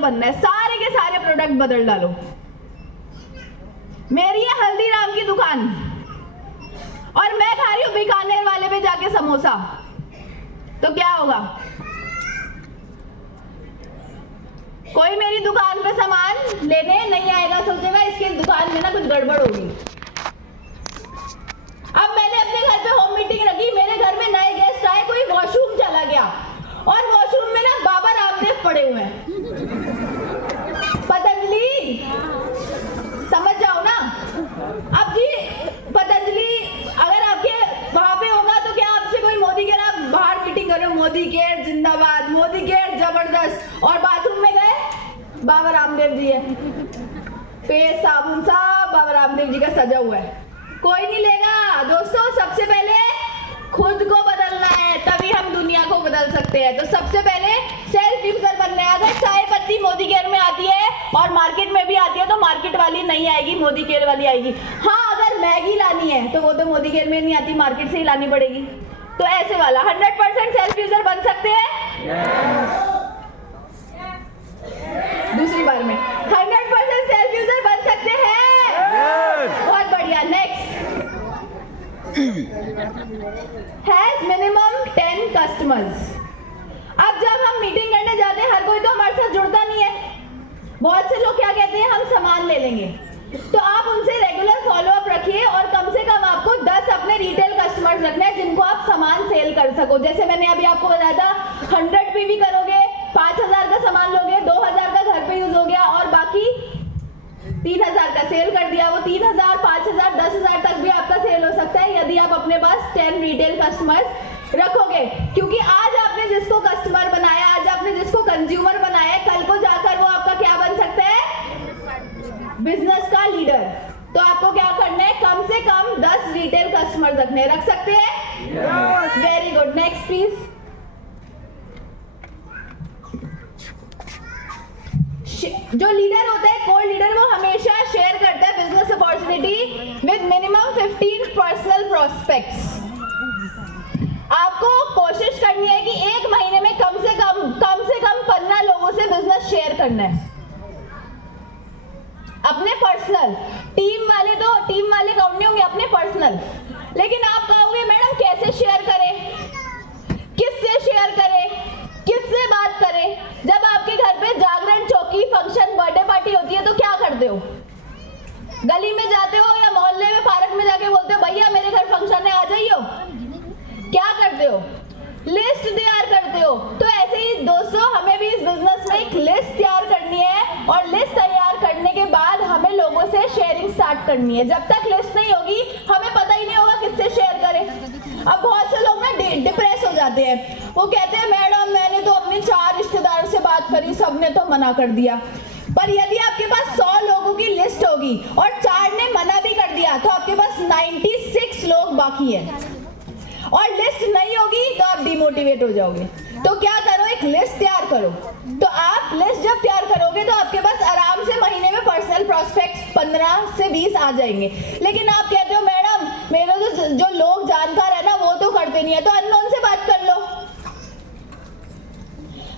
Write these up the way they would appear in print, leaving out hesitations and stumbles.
Store बनना है, सारे के सारे प्रोडक्ट बदल डालो। मेरी है हल्दीराम की दुकान और मैं खा रही हूँ बीकानेर वाले पे जाके समोसा, तो क्या होगा? कोई मेरी दुकान पे सामान लेने नहीं आएगा, सोचेगा इसके दुकान में ना कुछ गड़बड़ होगी। अब मैंने अपने घर पे होम मीटिंग रखी, मेरे घर में नए गेस्ट आए, कोई वॉशरूम चला गया और वॉशरूम में ना बाबा रामदेव पड़े हुए हैं। पतंजलि, समझ जाओ ना। अब जी पतंजलि अगर आपके वहां पे होगा तो क्या आपसे कोई मोदी केयर, आप बाहर मीटिंग करो, मोदी केयर जिंदाबाद, मोदी केयर जबरदस्त, और बाथरूम में गए बाबा रामदेव जी है, पेस्ट साबुन सब बाबा रामदेव जी का सजा हुआ है, कोई नहीं लेगा। दोस्तों सबसे पहले खुद को बदलना है, तभी हम दुनिया को बदल सकते हैं। तो सबसे पहले सेल्फ यूजर बनना है। अगर चाय पत्ती मोदी केयर में आती है और मार्केट में भी आती है तो मार्केट वाली नहीं आएगी, मोदी केयर वाली आएगी। हाँ, अगर मैगी लानी है तो वो तो मोदी केयर में नहीं आती, मार्केट से ही लानी पड़ेगी। तो ऐसे वाला 100% सेल्फ यूजर बन सकते हैं। दूसरी बार में 100% सेल्फ यूजर बन सकते हैं। बहुत बढ़िया। Next, has minimum 10 customers. अब जब हम मीटिंग करने जाते हैं, हर कोई तो हमारे साथ जुड़ता नहीं है। बहुत से लोग क्या कहते हैं, हम सामान ले लेंगे, तो आप उनसे रेगुलर फॉलो अप रखिए और कम से कम आपको 10 अपने रिटेल कस्टमर्स रखने हैं जिनको आप सामान सेल कर सको। जैसे मैंने अभी आपको बताया था, 100 पीवी करोगे, 5000 का सामान लोगे, 2000 का घर पे यूज हो गया और बाकी 3000 का सेल कर दिया। वो 3000, 5000, 10,000 तक भी आपका सेल हो सकता है यदि आप अपने पास 10 रिटेल कस्टमर्स रखोगे। क्योंकि आज आपने जिसको कस्टमर बनाया, आज आपने जिसको कंज्यूमर बनाया, कल को जाकर वो आपका क्या बन सकता है, बिजनेस का लीडर। तो आपको क्या करना है, कम से कम 10 रिटेल कस्टमर रखने। रख सकते हैं? Very good. Next please. जो लीडर होता है, कोर लीडर, वो हमेशा शेयर करता है business opportunity with minimum 15 personal prospects. आपको कोशिश करनी है कि एक महीने में कम से कम 15 लोगों से बिजनेस शेयर करना है, अपने पर्सनल। टीम वाले काउंट नहीं होंगे, अपने पर्सनल। लेकिन आप कहोगे मैडम कैसे शेयर करें, किससे शेयर करें, किससे बात करें? जब आपके घर पे जागरण, चौकी, फंक्शन, बर्थडे पार्टी होती है तो क्या करते हो? गली में जाते हो या मोहल्ले में, पार्क में जाके बोलते हो भैया मेरे घर फंक्शन है, आ जाइयो? क्या करते हो? लिस्ट तैयार करते हो। तो ऐसे ही दोस्तों, हमें भी इस बिजनेस में एक लिस्ट तैयार करनी है और लिस्ट तैयार करने के बाद हमें लोगों से शेयरिंग स्टार्ट करनी है। जब तक लिस्ट नहीं होगी हमें पता ही नहीं होगा किससे शेयर करें। अब बहुत से लोग ना डिप्रेस हो जाते हैं, वो कहते हैं मैडम मैंने तो अपने 4 रिश्तेदारों से बात करी, सबने तो मना कर दिया। पर यदि आपके पास 100 लोगों की लिस्ट होगी और 4 ने मना भी कर दिया तो आपके पास 96 लोग बाकी हैं। और लिस्ट नहीं होगी तो आप डिमोटिवेट हो जाओगे। तो क्या करो, एक लिस्ट तैयार करो। तो आप लिस्ट जब तैयार करोगे तो आपके पास आराम से महीने में पर्सनल प्रोस्पेक्ट्स 15 से 20 आ जाएंगे। लेकिन आप कहते हो मैडम मेरे तो जो लोग जानकार है ना वो तो करते नहीं है, तो अननोन से बात कर लो।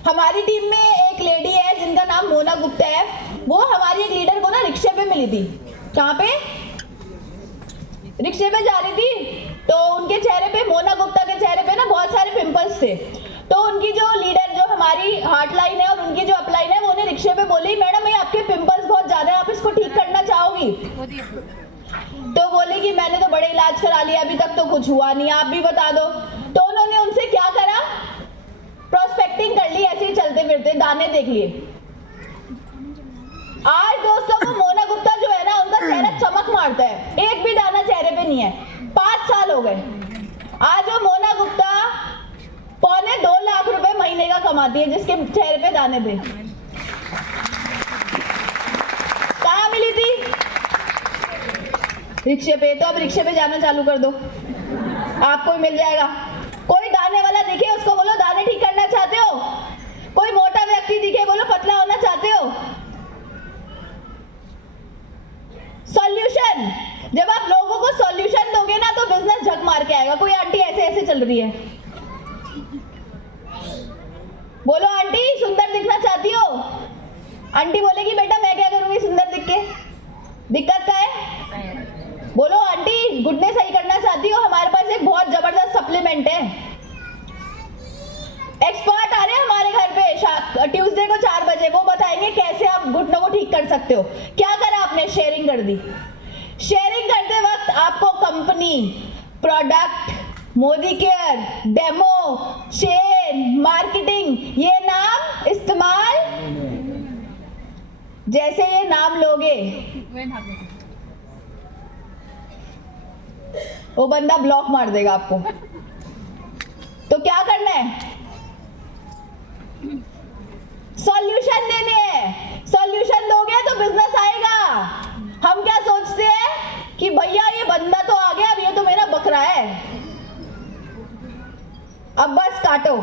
हमारी टीम में एक लेडी है जिनका नाम मोना गुप्ता है। वो हमारी एक लीडर को ना रिक्शे पे मिली थी। कहाँ पे? रिक्शे पे जा रही थी तो उनके चेहरे पे, मोना गुप्ता के चेहरे पे ना बहुत सारे पिंपल्स थे। तो उनकी जो लीडर, जो हमारी हार्ट लाइन है और उनकी जो अपलाइन है, वो उन्हें रिक्शे पे बोली मैडम ये आपके पिंपल्स बहुत ज्यादा है, आप इसको ठीक करना चाहोगी? तो बोली कि मैंने तो बड़े इलाज करा लिया, अभी तक तो कुछ हुआ नहीं, आप भी बता दो। तो उन्होंने उनसे क्या करा, प्रोस्पेक्टिंग कर ली, ऐसे ही चलते फिरते दाने देख लिए। आज दोस्तों वो मोना गुप्ता जो है ना, उनका चेहरा चमक मारता है, एक भी दाना चेहरे पे नहीं है। 5 साल हो गए। आज वो मोना गुप्ता 2.25 लाख रुपए महीने का कमाती है, जिसके चेहरे पे दाने थे। कहाँ मिली थी? रिक्शे पे। तो अब रिक्शे पे जाना चालू कर दो, आपको मिल जाएगा। कोई दाने वाला दिखे उसको बोलो दाने ठीक करना चाहते हो। कोई मोटा व्यक्ति दिखे बोलो पतला होना चाहते हो। सॉल्यूशन, जब आप लोगों को सॉल्यूशन दोगे ना तो बिजनेस झक मार के आएगा। कोई आंटी ऐसे ऐसे चल रही है, बोलो आंटी सुंदर दिखना चाहती हो? आंटी बोलेगी बेटा मैं क्या करूंगी सुंदर दिख के? दिक्कत क्या है? बोलो आंटी, घुटने सही करना चाहती हो? हमारे पास एक बहुत जबरदस्त सप्लीमेंट है। एक्सपर्ट आ रहे हैं हमारे घर पे ट्यूसडे को 4 बजे, वो बताएंगे कैसे आप घुटनों को ठीक कर सकते हो। क्या करा आपने? शेयरिंग कर दी। शेयरिंग करते वक्त आपको company, product, Modi care, demo, chain, marketing, ये नाम इस्तेमाल, जैसे ये नाम लोगे वो बंदा ब्लॉक मार देगा आपको। तो क्या करना है? सॉल्यूशन देने हैं। सॉल्यूशन दोगे तो बिजनेस आएगा। हम क्या सोचते हैं कि भैया ये बंदा तो आ गया, अब ये तो मेरा बकरा है, अब बस काटो।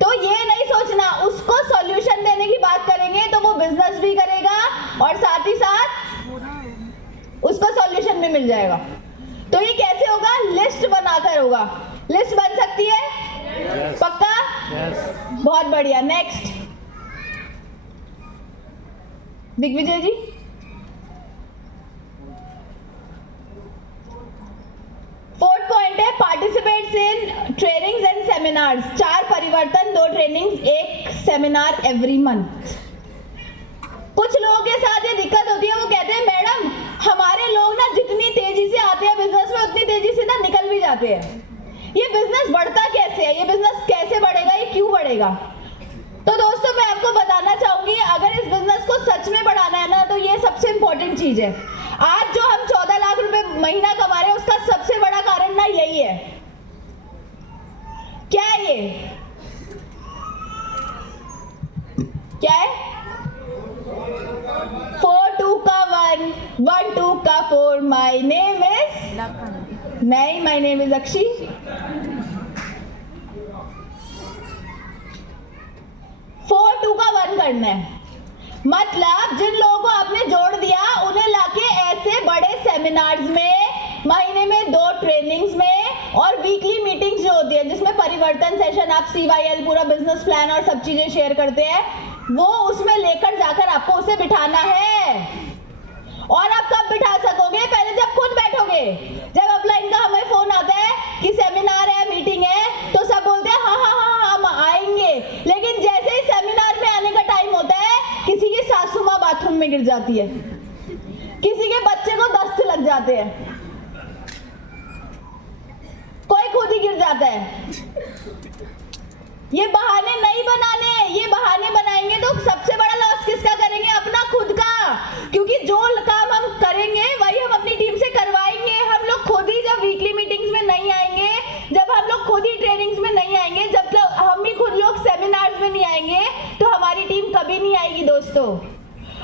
तो ये नहीं सोचना, उसको सॉल्यूशन देने की बात करेंगे तो वो बिजनेस भी करेगा और साथ ही साथ उसको सॉल्यूशन भी मिल जाएगा। तो ये कैसे होगा? लिस्ट बनाकर होगा। लिस्ट बन सकती है? yes. पक्का? yes. बहुत बढ़िया। नेक्स्ट दिग्विजय जी। फोर्थ पॉइंट है participates in trainings and seminars. 4 परिवर्तन, 2 ट्रेनिंग्स, 1 सेमिनार एवरी मंथ। कुछ लोगों के साथ ये दिक्कत होती है, वो कहते हैं मैडम हमारे लोग ना जितनी तेजी से आते हैं बिजनेस में उतनी तेजी से ना निकल भी जाते हैं। ये बिजनेस बढ़ता कैसे है? ये बिजनेस कैसे बढ़ेगा? ये क्यों बढ़ेगा? तो दोस्तों मैं आपको बताना चाहूंगी, अगर इस बिजनेस को सच में बढ़ाना है ना तो ये सबसे इंपॉर्टेंट चीज है। आज जो हम 14 लाख रुपए महीना कमा रहे हैं उसका सबसे बड़ा कारण ना यही है। क्या है ये? क्या है? 4 2 का 1, 1 2 का 4। माय नेम इज नहीं, माय नेम इज अक्षी। 4 2 का 1 करना है। मतलब जिन लोगों को आपने जोड़ दिया उन्हें लाके ऐसे बड़े सेमिनार्स में, महीने में 2 ट्रेनिंग्स में और वीकली मीटिंग्स जो होती है जिसमें परिवर्तन सेशन, आप CYL पूरा बिजनेस प्लान और सब चीजें शेयर करते हैं, वो उसमें लेकर जाकर आपको उसे बिठाना है। और आप कब बिठा सकोगे? पहले जब खुद बैठोगे। जब अपलाइन का हमें फोन आता है कि सेमिनार है, मीटिंग है, तो सब बोलते हैं हाँ हाँ हाँ हम आएंगे। लेकिन जैसे ही सेमिनार में आने का टाइम होता है, किसी की सासू माँ बाथरूम में गिर जाती है, किसी के बच्चे को दस्त लग जाते हैं, कोई खुद ही गिर जाता है। ये बहाने नहीं बनाने। ये बहाने बनाएंगे तो सबसे बड़ा लॉस किसका करेंगे? अपना खुद का। क्योंकि जो काम हम करेंगे वही हम अपनी टीम से करवाएंगे। हम लोग खुद ही जब वीकली मीटिंग्स में नहीं आएंगे, जब हम लोग खुद ही ट्रेनिंग्स में नहीं आएंगे, जब तक हम ही खुद लोग सेमिनार्स में नहीं आएंगे तो हमारी टीम कभी नहीं आएगी दोस्तों।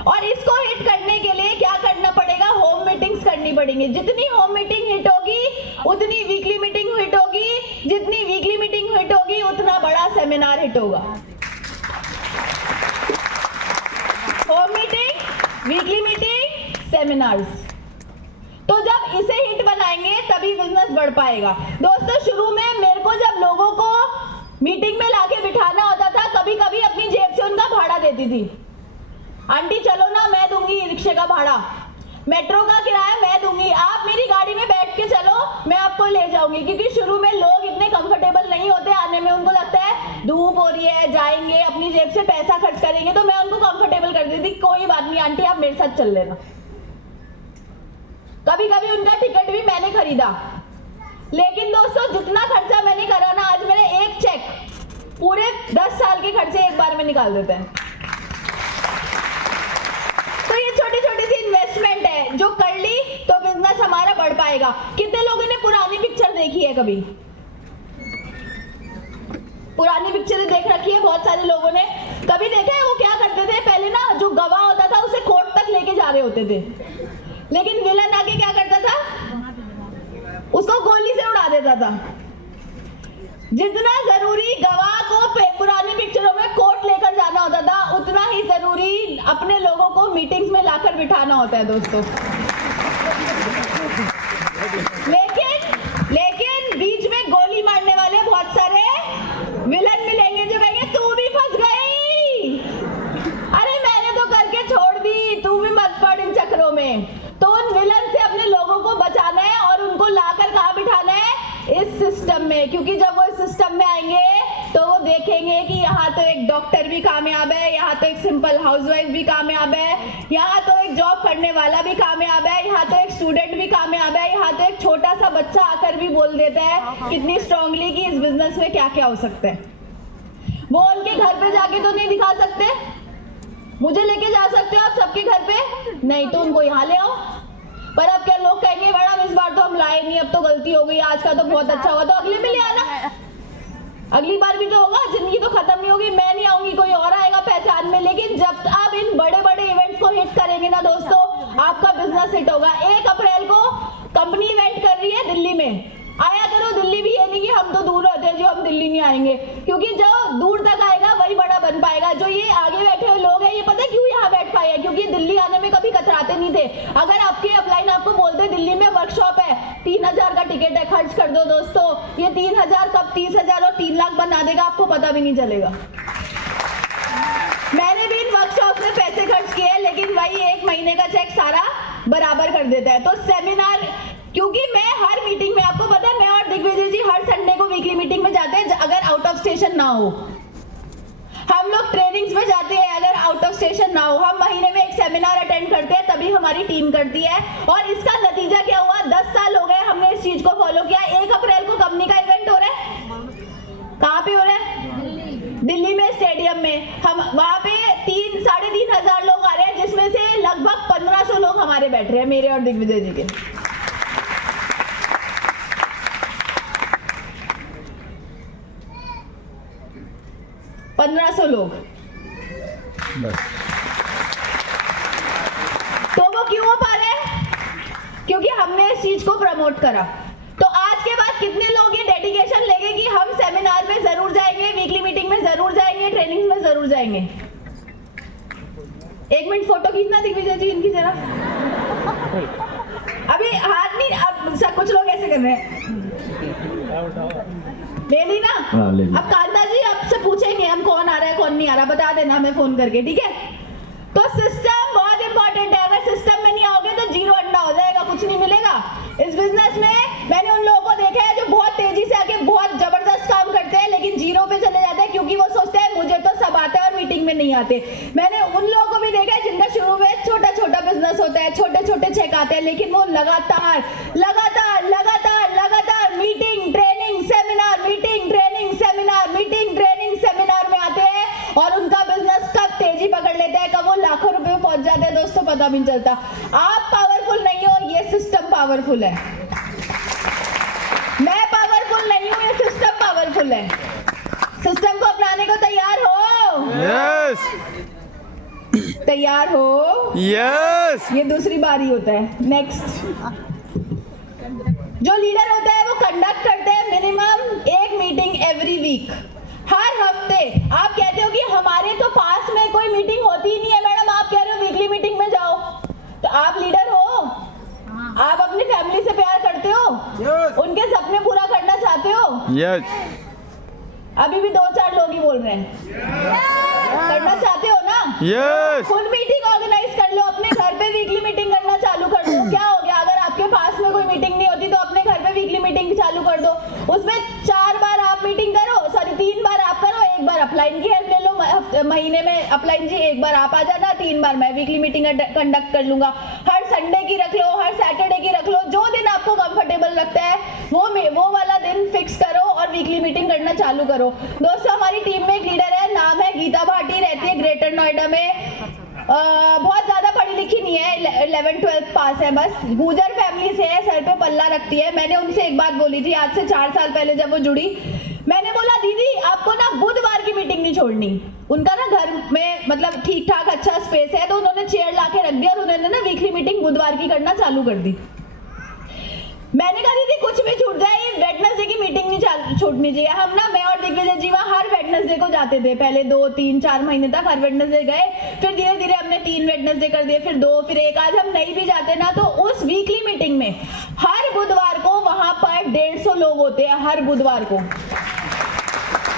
और इसको हिट करने के लिए क्या करना पड़ेगा? होम मीटिंग्स करनी पड़ेंगी। जितनी होम मीटिंग हिट होगी उतनी वीकली मीटिंग हिट होगी, जितनी वीकली मीटिंग हिट होगी उतना बड़ा सेमिनार हिट होगा। Home meeting, weekly meeting, seminars. तो जब इसे हिट बनाएंगे तभी बिजनेस बढ़ पाएगा। दोस्तों शुरू में मेरे को जब लोगों को मीटिंग में लाके बिठाना होता था, कभी कभी अपनी जेब से उनका भाड़ा देती थी। आंटी चलो ना, मैं दूंगी रिक्शे का भाड़ा, मेट्रो का किराया मैं दूंगी, आप मेरी गाड़ी में बैठ के चलो, मैं आपको ले जाऊंगी। क्योंकि शुरू में लोग इतने कंफर्टेबल नहीं होते आने में, उनको लगता है धूप हो रही है, जाएंगे अपनी जेब से पैसा खर्च करेंगे। तो मैं उनको कंफर्टेबल कर देती, कोई बात नहीं आंटी आप मेरे साथ चल लेना। कभी कभी उनका टिकट भी मैंने खरीदा। लेकिन दोस्तों जितना खर्चा मैंने करा ना, आज मेरे एक चेक पूरे 10 साल के खर्चे एक बार में निकाल देते हैं। तो ये छोटी छोटी सी इन्वेस्टमेंट है, जो कर ली तो बिजनेस हमारा बढ़ पाएगा। कितने लोगों ने पुरानी पिक्चर देखी है? कभी पुरानी पिक्चर देख रखी है? बहुत सारे लोगों ने। कभी देखा है वो क्या करते थे? पहले ना जो गवाह होता था उसे कोर्ट तक लेके जा रहे होते थे, लेकिन विलन आके क्या करता था? उसको गोली से उड़ा देता था। जितना जरूरी गवाह को पुरानी पिक्चरों में कोर्ट लेकर जाना होता था, उतना ही जरूरी अपने लोगों को मीटिंग्स में लाकर बिठाना होता है दोस्तों। लेकिन बीच में गोली मारने वाले बहुत सारे विलन मिलेंगे जो कहेंगे तू भी फंस गई, अरे सिस्टम में, क्योंकि जब वो इस सिस्टम में आएंगे तो वो देखेंगे कि यहाँ तो एक डॉक्टर भी कामयाब है, यहाँ तो एक सिंपल हाउसवाइफ भी कामयाब है, यहाँ तो एक जॉब करने वाला भी कामयाब है, यहाँ तो एक स्टूडेंट भी कामयाब है, यहाँ तो एक छोटा सा बच्चा आकर भी बोल देता है कितनी स्ट्रांगली कि इस बिजनेस में क्या क्या हो सकता है। वो उनके घर पे जाके तो नहीं दिखा सकते, मुझे लेके जा सकते हो आप सबके घर पे, नहीं तो उनको यहाँ ले आओ। पर अब क्या लोग कहेंगे मैडम इस बार तो हम लाए नहीं, अब तो गलती हो गई, आज का तो बहुत अच्छा हुआ, तो अगले में ले आना, अगली बार भी तो होगा, जिंदगी तो खत्म नहीं होगी, मैं नहीं आऊंगी कोई और आएगा पहचान में। लेकिन जब आप इन बड़े बड़े इवेंट्स को हिट करेंगे ना दोस्तों, आपका बिजनेस हिट होगा। 1 अप्रैल को कंपनी इवेंट कर रही है दिल्ली में, आया करो दिल्ली भी, ये नहीं कि हम तो दूर रहते हैं जो हम दिल्ली नहीं आएंगे, क्योंकि जो दूर तक आएगा वही बड़ा बन पाएगा। जो ये आगे बैठे हुए लोग हैं, ये पता है क्यों यहाँ बैठ पाए हैं, क्योंकि दिल्ली आने में कभी कतराते नहीं थे। अगर आपके अपलाइन आपको बोलते दिल्ली में वर्कशॉप है, 3000 का टिकट है, खर्च कर दो दोस्तों, ये 3000 कब 30,000 और 3 लाख बना देगा, आपको पता भी नहीं चलेगा। मैंने भी इन वर्कशॉप में पैसे खर्च किए हैं, लेकिन वही 1 महीने का चेक सारा बराबर कर देता है। तो सेमिनार, क्योंकि मैं हर मीटिंग में, आपको पता है मैं और दिग्विजय जी हर संडे को वीकली मीटिंग में जाते हैं, अगर आउट ऑफ स्टेशन ना हो। हम लोग ट्रेनिंग्स में जाते हैं अगर आउट ऑफ स्टेशन ना हो, हम महीने में एक सेमिनार अटेंड करते हैं, तभी हमारी टीम करती है। और इसका नतीजा क्या हुआ, 10 साल हो गए हमने इस चीज को फॉलो किया। 1 अप्रैल को कंपनी का इवेंट हो रहा है, कहाँ पे हो रहा है, दिल्ली में स्टेडियम में। हम वहां पे 3-3,500 लोग आ रहे हैं, जिसमें से लगभग 1500 लोग हमारे बैठ रहे हैं, मेरे और दिग्विजय जी के। $1500 लोग, तो वो क्यों हो पा रहे हैं, क्योंकि हमने इस चीज को प्रमोट करा। तो आज के बाद कितने लोग ये डेडिकेशन लेंगे कि हम सेमिनार में जरूर जाएंगे, वीकली मीटिंग में जरूर जाएंगे, ट्रेनिंग में जरूर जाएंगे। 1 मिनट फोटो खींचना दिग्विजय जी इनकी जरा, अभी हाथ नहीं, अब कुछ लोग ऐसे कर रहे हैं, ले ली ना। अब कांता जी आपसे पूछेंगे हम कौन आ रहा है कौन नहीं आ रहा, बता देना हमें फोन करके, ठीक है। तो सिस्टम बहुत इंपॉर्टेंट है, अगर सिस्टम में नहीं आओगे तो जीरो अंडा हो जाएगा, कुछ नहीं मिलेगा इस बिजनेस में। मैंने उन लोगों को देखा है जो बहुत तेजी से आके बहुत जबरदस्त काम करते हैं, लेकिन जीरो पे चले जाते हैं, क्योंकि वो सोचते हैं मुझे तो सब आता है और मीटिंग में नहीं आते। मैंने उन लोगों को भी देखा है जिनका शुरू में छोटा छोटा बिजनेस होता है, छोटे छोटे चेक आते हैं, लेकिन वो लगातार लगातार लगातार लगातार meeting training seminar, meeting training seminar, meeting training seminar में आते हैं, और उनका बिजनेस कब तेजी पकड़ लेता है, कब वो लाखों रुपए में पहुंच जाते हैं दोस्तों, पता भी नहीं चलता। आप पावरफुल नहीं हो, ये सिस्टम पावरफुल है। मैं पावरफुल नहीं हूं, ये सिस्टम पावरफुल है। सिस्टम को अपनाने को तैयार हो? यस। तैयार हो? यस। ये दूसरी बारी होता है, नेक्स्ट। जो लीडर होता है वो कंडक्ट करते हैं मिनिमम 1 मीटिंग एवरी वीक, हर हफ्ते। आप कहते हो कि हमारे तो पास में कोई मीटिंग होती ही नहीं है मैडम, आप कह रहे हो वीकली मीटिंग में जाओ, तो आप लीडर हो? आप अपनी फैमिली से प्यार करते हो? उनके सपने पूरा करना चाहते हो? अभी भी 2-4 लोग ही बोल रहे हैं। करना चाहते हो ना? खुद मीटिंग ऑर्गेनाइज कर लो, अपने घर पे वीकली मीटिंग करना चालू कर दो। क्या हो गया, अगर आपके पास में कोई मीटिंग नहीं होती तो अपने घर पे वीकली मीटिंग चालू कर दो, उसमें 4 बार आप मीटिंग करो, सॉरी 3 बार आप करो, 1 बार अपलाइन की हेल्प ले लो। महीने में अपलाइन जी 1 बार आप आ जाना, 3 बार मैं वीकली मीटिंग कंडक्ट कर लूंगा। हर संडे की रख लो, हर सैटरडे की रख लो, जो दिन आपको कंफर्टेबल लगता है वो वाला दिन फिक्स करो और वीकली मीटिंग करना चालू करो। दोस्तों हमारी टीम में एक लीडर है, नाम है गीता भाटी, रहती है ग्रेटर नोएडा में। बहुत ज्यादा पढ़ी लिखी नहीं है, 11-12 पास है बस, गुजर फैमिली से है, सर पे पल्ला रखती है। मैंने उनसे एक बात बोली थी आज से 4 साल पहले जब वो जुड़ी, मैंने बोला दीदी आपको ना बुधवार की मीटिंग नहीं छोड़नी। उनका ना घर में मतलब ठीक ठाक अच्छा स्पेस है, तो उन्होंने चेयर ला के रख दिया और उन्होंने ना वीकली मीटिंग बुधवार की करना चालू कर दी। मैंने कहा दीदी कुछ भी छूट जाए, वेडनेसडे की मीटिंग नहीं छूटनी चाहिए। हम ना, मैं और दिग्विजय जी वहाँ हर वेडनेसडे को जाते थे, पहले 2-3-4 महीने तक हर वेडनेसडे गए, फिर धीरे धीरे हमने 3 वेडनेसडे कर दिए, फिर 2, फिर 1। आज हम नहीं भी जाते ना तो उस वीकली मीटिंग में हर बुधवार को वहां पर 150 लोग होते हैं हर बुधवार को।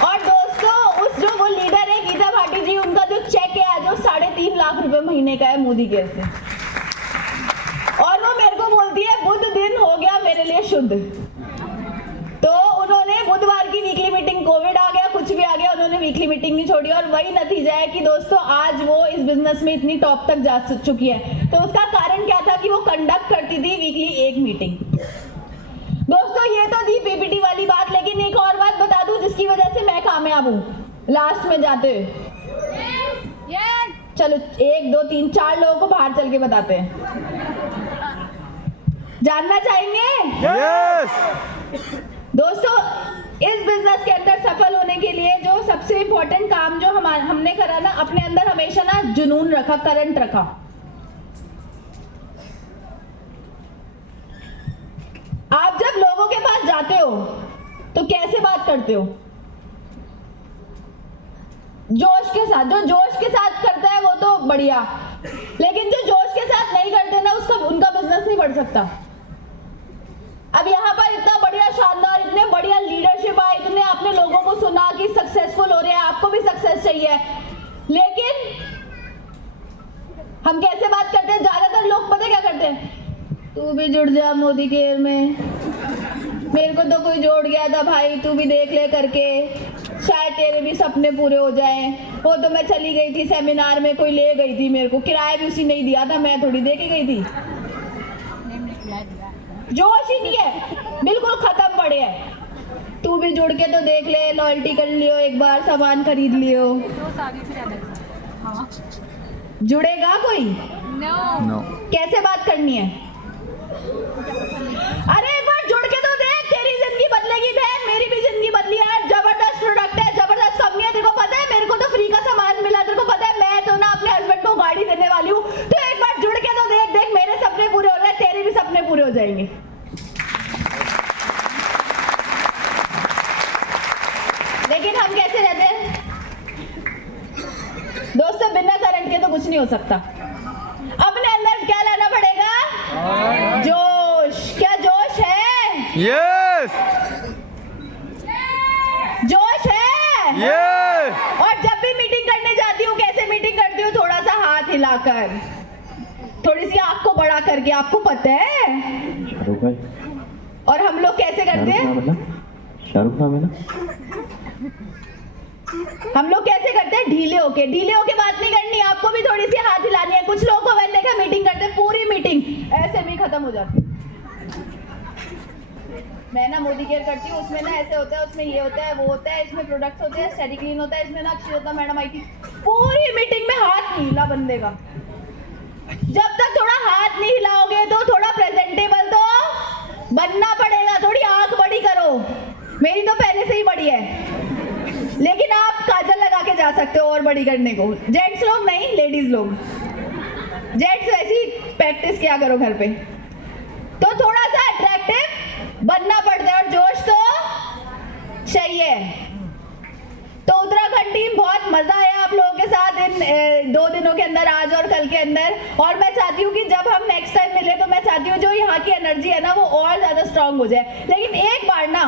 और दोस्तों उस जो वो लीडर है गीता भाटी जी, उनका जो चेक है आज वो 3.5 लाख रुपए महीने का है मोदी केयर से, और वो मेरे को बोलती है बुध दिन हो गया मेरे लिए शुद्ध। तो उन्होंने उन्होंने बुधवार की वीकली मीटिंग, कोविड आ गया कुछ भी आ गया, उन्होंने वीकली मीटिंग नहीं छोड़ी और वही नतीजा है कि दोस्तों आज वो इस बिजनेस में इतनी टॉप तक जा चुकी है। तो उसका कारण क्या था कि वो कंडक्ट करती थी वीकली एक मीटिंग। दोस्तों ये तो थी पीपीटी वाली बात, लेकिन एक और बात बता दूं जिसकी वजह से मैं कामयाब हूँ लास्ट में जाते हुए। चलो 1 2 3 4 लोगों को बाहर चल के बताते हैं। जानना चाहेंगे? यस। दोस्तों इस बिजनेस के अंदर सफल होने के लिए जो सबसे इंपॉर्टेंट काम जो हमने करा ना, अपने अंदर हमेशा ना जुनून रखा, करंट रखा। आप जब लोगों के पास जाते हो तो कैसे बात करते हो? जोश के साथ। जो जोश के साथ करता है वो तो बढ़िया, लेकिन जो जोश के साथ नहीं करते ना उनका बिजनेस नहीं बढ़ सकता। अब यहाँ पर इतना बढ़िया शानदार, इतने बढ़िया लीडरशिप है, इतने आपने लोगों को सुना कि सक्सेसफुल हो रहे हैं, आपको भी सक्सेस चाहिए, लेकिन हम कैसे बात करते हैं? ज्यादातर लोग पता क्या करते हैं? तू भी जुड़ जा मोदी केयर में, मेरे को तो कोई जोड़ गया था भाई, तू भी देख ले करके, शायद तेरे भी सपने पूरे हो जाएं। वो तो मैं चली गई थी सेमिनार में, कोई ले गई थी मेरे को, किराया भी उसी नहीं दिया था, मैं थोड़ी दे के गई थी। जोश ही नहीं है, बिल्कुल खत्म पड़े है। तू भी जुड़ के तो देख ले, लॉयल्टी कर लियो, एक बार सामान खरीद लियो। जुड़ेगा कोई? नो। कैसे बात करनी है? अरे एक बार जुड़ के तो देख, तेरी जिंदगी बदलेगी बहन, मेरी भी जिंदगी बदली है। जबरदस्त प्रोडक्ट है, जबरदस्त कंपनी है, तेरे को पता है मेरे को तो फ्री का सामान मिला, तेरे को पता है मैं तो ना अपने हस्बैंड को गाड़ी देने वाली हूँ। तो एक बार जुड़ के तो देख, देख मेरे सपने पूरे हो रहे हैं, तेरे भी सपने पूरे हो जाएंगे। लेकिन हम कैसे रहते हैं दोस्तों? बिना करंट के तो कुछ नहीं हो सकता। अपने अंदर क्या लाना पड़ेगा? जोश। क्या जोश है? यस। जोश है? यस। और जब भी मीटिंग करने जाती हूँ, कैसे मीटिंग करती हूँ? थोड़ा सा हाथ हिलाकर, थोड़ी सी आंख को बड़ा करके, आपको पता है। और हम लोग कैसे करते हैं? शाहरुख नाम है ना? हम लोग कैसे करते हैं? ढीले होके। ढीले होके बात नहीं करनी, आपको भी थोड़ी सी हाथ हिलानी है। कुछ लोगों को मैंने देखा मीटिंग करते पूरी मीटिंग ऐसे भी खत्म हो जाती। मैं ना मोदी केयर करती हूँ, उसमें ना ऐसे होता है, उसमें ये होता है, वो होता है, इसमें प्रोडक्ट्स होते हैं, स्टडी क्लीन होता है, इसमें ना अक्षरता मैडम आई थी। पूरी मीटिंग में हाथ नहीं हिला बंदे का। जब तक थोड़ा हाथ नहीं हिलाओगे तो थोड़ा प्रेजेंटेबल तो बनना पड़ेगा। थोड़ी आंख बड़ी करो, मेरी तो पहले से ही बड़ी है, लेकिन आप काजल लगा के जा सकते हो और बड़ी करने को। जेंट्स लोग नहीं, लेडीज लोग। जेंट्स वैसी प्रैक्टिस किया करो घर पे। तो थोड़ा सा अट्रैक्टिव बनना पड़ता है और जोश तो चाहिए। तो उत्तराखंड टीम, बहुत मजा आया आप लोगों के साथ इन 2 दिनों के अंदर, आज और कल के अंदर। और मैं चाहती हूँ कि जब हम नेक्स्ट टाइम मिले तो मैं चाहती हूँ जो यहाँ की एनर्जी है ना वो और ज्यादा स्ट्रांग हो जाए। लेकिन एक बार ना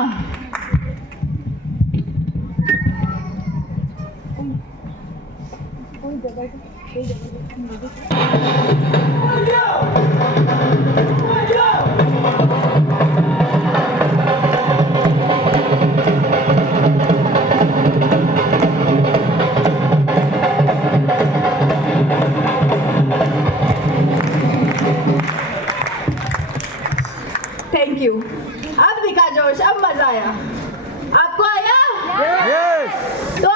थैंक यू। अब दिखा जोश, अब मजा आया। आपको आया? यस। तो